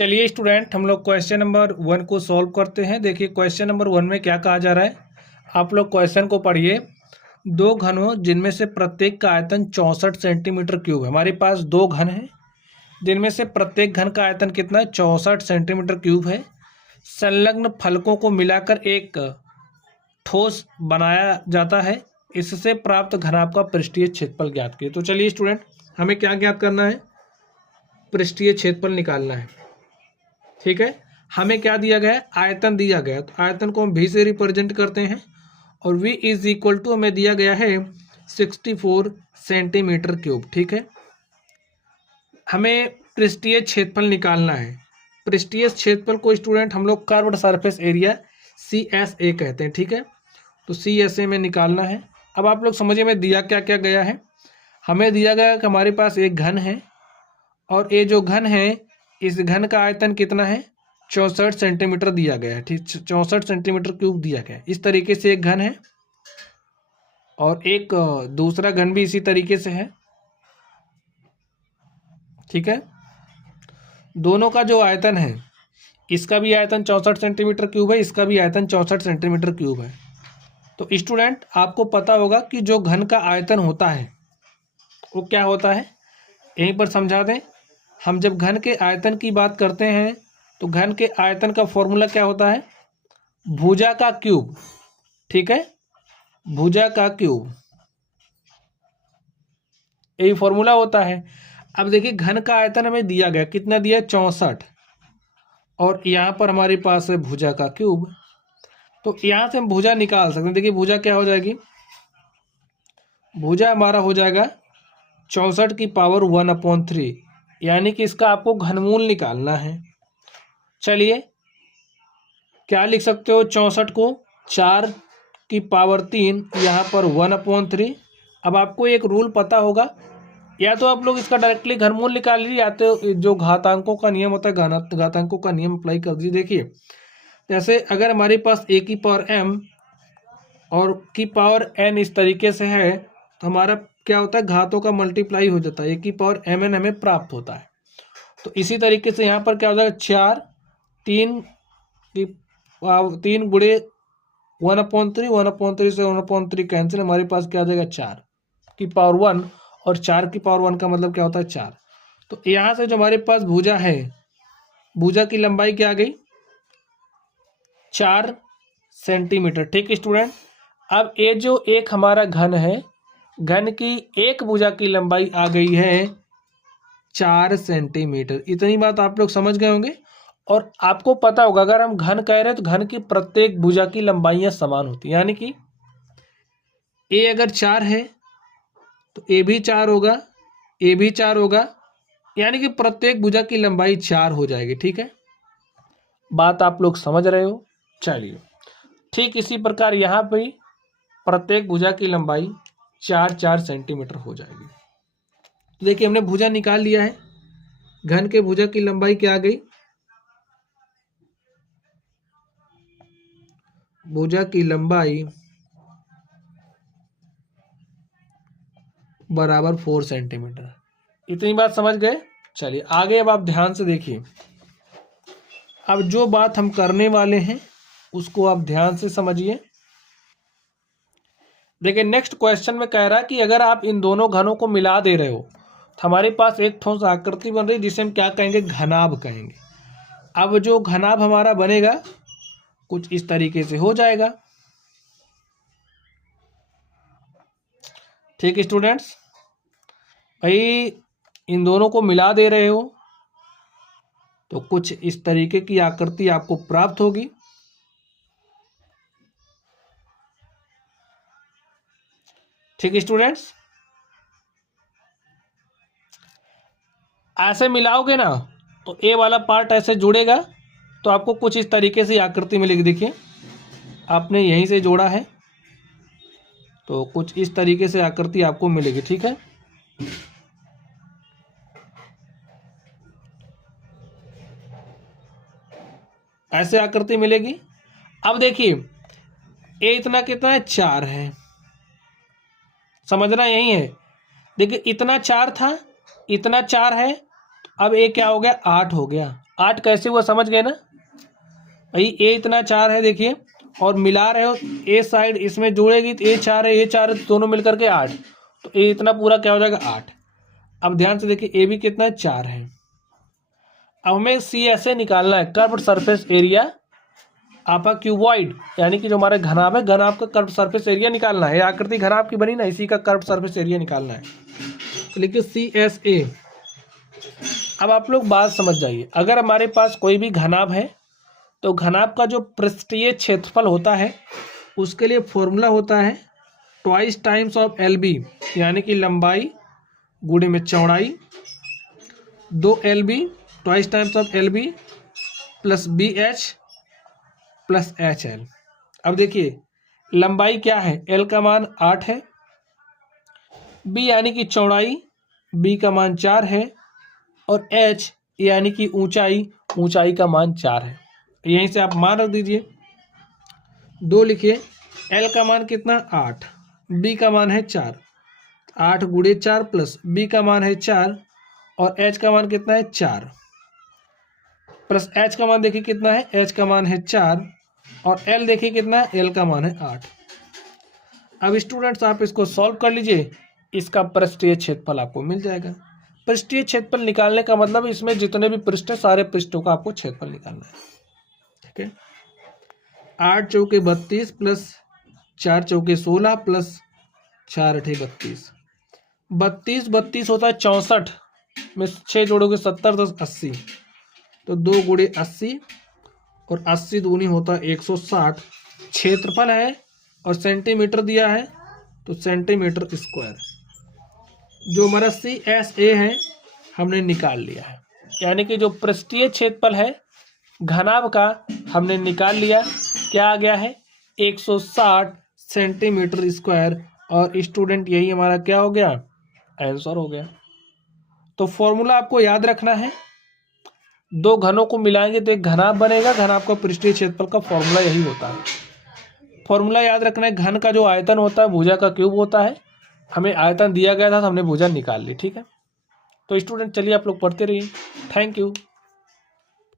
चलिए स्टूडेंट, हम लोग क्वेश्चन नंबर 1 को सॉल्व करते हैं। देखिए क्वेश्चन नंबर 1 में क्या कहा जा रहा है, आप लोग क्वेश्चन को पढ़िए। दो घनों जिनमें से प्रत्येक का आयतन 64 सेंटीमीटर क्यूब है। हमारे पास दो घन हैं जिनमें से प्रत्येक घन का आयतन कितना है, 64 सेंटीमीटर क्यूब है। संलग्न फलकों को मिलाकर एक ठोस बनाया जाता है। इससे प्राप्त घनाभ का पृष्ठीय क्षेत्रफल ज्ञात कीजिए। तो चलिए स्टूडेंट, हमें क्या ज्ञात करना है, पृष्ठीय क्षेत्रफल निकालना है। ठीक है, हमें क्या दिया गया है, आयतन दिया गया है। तो आयतन को हम v से रिप्रेजेंट करते हैं और v इज इक्वल टू हमें दिया गया है 64 सेंटीमीटर क्यूब। ठीक है, हमें पृष्ठीय क्षेत्रफल निकालना है। पृष्ठीय क्षेत्रफल को स्टूडेंट हम लोग कर्व्ड सरफेस एरिया CSA कहते हैं। ठीक है, तो CSA में निकालना है। अब आप लोग समझिए हमें दिया क्या क्या गया है। हमें दिया गया कि हमारे पास एक घन है और ये जो घन है इस घन का आयतन कितना है, 64 सेंटीमीटर दिया गया है। ठीक, 64 सेंटीमीटर क्यूब दिया गया है। इस तरीके से एक घन है और एक दूसरा घन भी इसी तरीके से है। ठीक है, दोनों का जो आयतन है, इसका भी आयतन 64 सेंटीमीटर क्यूब है, इसका भी आयतन 64 सेंटीमीटर क्यूब है। तो स्टूडेंट आपको पता होगा कि जो घन का आयतन होता है वो क्या होता है, यहीं पर समझा दें। हम जब घन के आयतन की बात करते हैं तो घन के आयतन का फॉर्मूला क्या होता है, भुजा का क्यूब। ठीक है, भुजा का क्यूब, यही फॉर्मूला होता है। अब देखिए घन का आयतन हमें दिया गया, कितना दिया, 64, और यहाँ पर हमारे पास है भुजा का क्यूब। तो यहाँ से हम भुजा निकाल सकते हैं। देखिए भुजा क्या हो जाएगी, भुजा हमारा हो जाएगा 64 की पावर 1/3, यानी कि इसका आपको घनमूल निकालना है। चलिए क्या लिख सकते हो, 64 को 4 की पावर 3, यहाँ पर 1/3। अब आपको एक रूल पता होगा, या तो आप लोग इसका डायरेक्टली घनमूल निकाल लीजिए, या तो जो घातांकों का नियम होता है घातांकों का नियम अप्लाई कर दीजिए। देखिए जैसे अगर हमारे पास a की पावर m और की पावर n इस तरीके से है तो हमारा क्या होता है, घातों का मल्टीप्लाई हो जाता है, a की पावर mn हमें प्राप्त होता है। तो इसी तरीके से यहाँ पर क्या हो जाएगा, 4 3 गुणे 1/3, 1/3 से 1/3 कैंसिल, हमारे पास क्या आ जाएगा, 4 की पावर 1, और 4 की पावर 1 का मतलब क्या होता है, 4। तो यहाँ से जो हमारे पास भुजा है, भुजा की लंबाई क्या आ गई, 4 सेंटीमीटर। ठीक स्टूडेंट, अब ये जो एक हमारा घन है, घन की एक भुजा की लंबाई आ गई है 4 सेंटीमीटर। इतनी बात आप लोग समझ गए होंगे। और आपको पता होगा अगर हम घन कह रहे हैं तो घन की प्रत्येक भुजा की लंबाइयां समान होती हैं, यानी कि ए अगर 4 है तो ए भी 4 होगा, ए भी 4 होगा, यानी कि प्रत्येक भुजा की लंबाई 4 हो जाएगी। ठीक है, बात आप लोग समझ रहे हो। चलिए ठीक इसी प्रकार यहाँ पे प्रत्येक भुजा की लंबाई 4 सेंटीमीटर हो जाएगी। तो देखिए हमने भुजा निकाल लिया है, घन के भुजा की लंबाई क्या आ गई, भुजा की लंबाई बराबर 4 सेंटीमीटर। इतनी बात समझ गए। चलिए आगे अब आप ध्यान से देखिए। अब जो बात हम करने वाले हैं उसको आप ध्यान से समझिए। देखिए नेक्स्ट क्वेश्चन में कह रहा है कि अगर आप इन दोनों घनों को मिला दे रहे हो तो हमारे पास एक ठोस आकृति बन रही है जिसे हम क्या कहेंगे, घनाभ कहेंगे। अब जो घनाभ हमारा बनेगा कुछ इस तरीके से हो जाएगा। ठीक स्टूडेंट्स, भाई इन दोनों को मिला दे रहे हो तो कुछ इस तरीके की आकृति आपको प्राप्त होगी। ठीक स्टूडेंट्स, ऐसे मिलाओगे ना तो ए वाला पार्ट ऐसे जुड़ेगा तो आपको कुछ इस तरीके से आकृति मिलेगी। देखिए आपने यहीं से जोड़ा है तो कुछ इस तरीके से आकृति आपको मिलेगी। ठीक है, ऐसे आकृति मिलेगी। अब देखिए ए इतना कितना है, 4 है, समझना यही है। देखिए इतना 4 था, इतना 4 है, अब ए क्या हो गया, 8 हो गया। 8 कैसे हुआ समझ गए ना भाई। ए इतना 4 है देखिए, और मिला रहे हो ए साइड इसमें जोड़ेगी तो ए 4 है, ए 4 है, दोनों मिलकर के 8, तो ए इतना पूरा क्या हो जाएगा 8। अब ध्यान से देखिए ए भी कितना है 4 है। अब हमें सी ऐसे निकालना है, कर्व्ड सरफेस एरिया आपका क्यूबॉइड, यानी कि जो हमारे घनाभ है, घनाभ का कर्व्ड सरफेस एरिया निकालना है। आकृति घनाभ की बनी ना, इसी का कर्व्ड सरफेस एरिया निकालना है। तो लिखिए CSA। अब आप लोग बात समझ जाइए, अगर हमारे पास कोई भी घनाभ है तो घनाभ का जो पृष्ठीय क्षेत्रफल होता है उसके लिए फॉर्मूला होता है ट्वाइस टाइम्स ऑफ LB, यानी कि लंबाई गुणे में चौड़ाई, 2LB twice times of LB plus BH plus HL। अब देखिए लंबाई क्या है, L का मान 8 है, B यानी कि चौड़ाई, B का मान 4 है, और H यानी कि ऊंचाई, ऊंचाई का मान 4 है। यहीं से आप मान रख दीजिए, 2 लिखिए। L का मान कितना 8, B का मान है 4, 8 गुणे 4 प्लस B का मान है 4 और H का मान कितना है 4 प्लस H का मान देखिए कितना है, H का मान है 4 और L देखिए कितना है, L का मान है 8। अब स्टूडेंट्स आप इसको सॉल्व कर लीजिए, इसका पृष्ठीय क्षेत्रफल आपको मिल जाएगा। पृष्ठीय क्षेत्रफल निकालने का मतलब इसमें जितने भी पृष्ठ हैं सारे पृष्ठों का आपको क्षेत्रफल निकालना है। ठीक है, 8 चौके 32 प्लस 4 चौके 16 प्लस 4 अठे 32, 32 32 होता है 64 में 6 जोड़ोगे 70 10 80, तो 2 गुणे 80 और 80 दूनी होता है 160। क्षेत्रफल है और सेंटीमीटर दिया है तो सेंटीमीटर स्क्वायर। जो हमारा CSA है हमने निकाल लिया है, यानी कि जो पृष्ठीय क्षेत्रफल है घनाभ का हमने निकाल लिया, क्या आ गया है 160 सेंटीमीटर स्क्वायर। और स्टूडेंट यही हमारा क्या हो गया, आंसर हो गया। तो फॉर्मूला आपको याद रखना है, दो घनों को मिलाएंगे तो एक घनाभ बनेगा, घनाभ का पृष्ठीय क्षेत्रफल का फॉर्मूला यही होता है। फॉर्मूला याद रखना है, घन का जो आयतन होता है भुजा का क्यूब होता है। हमें आयतन दिया गया था तो हमने भुजा निकाल ली। ठीक है, तो स्टूडेंट चलिए आप लोग पढ़ते रहिए। Thank you.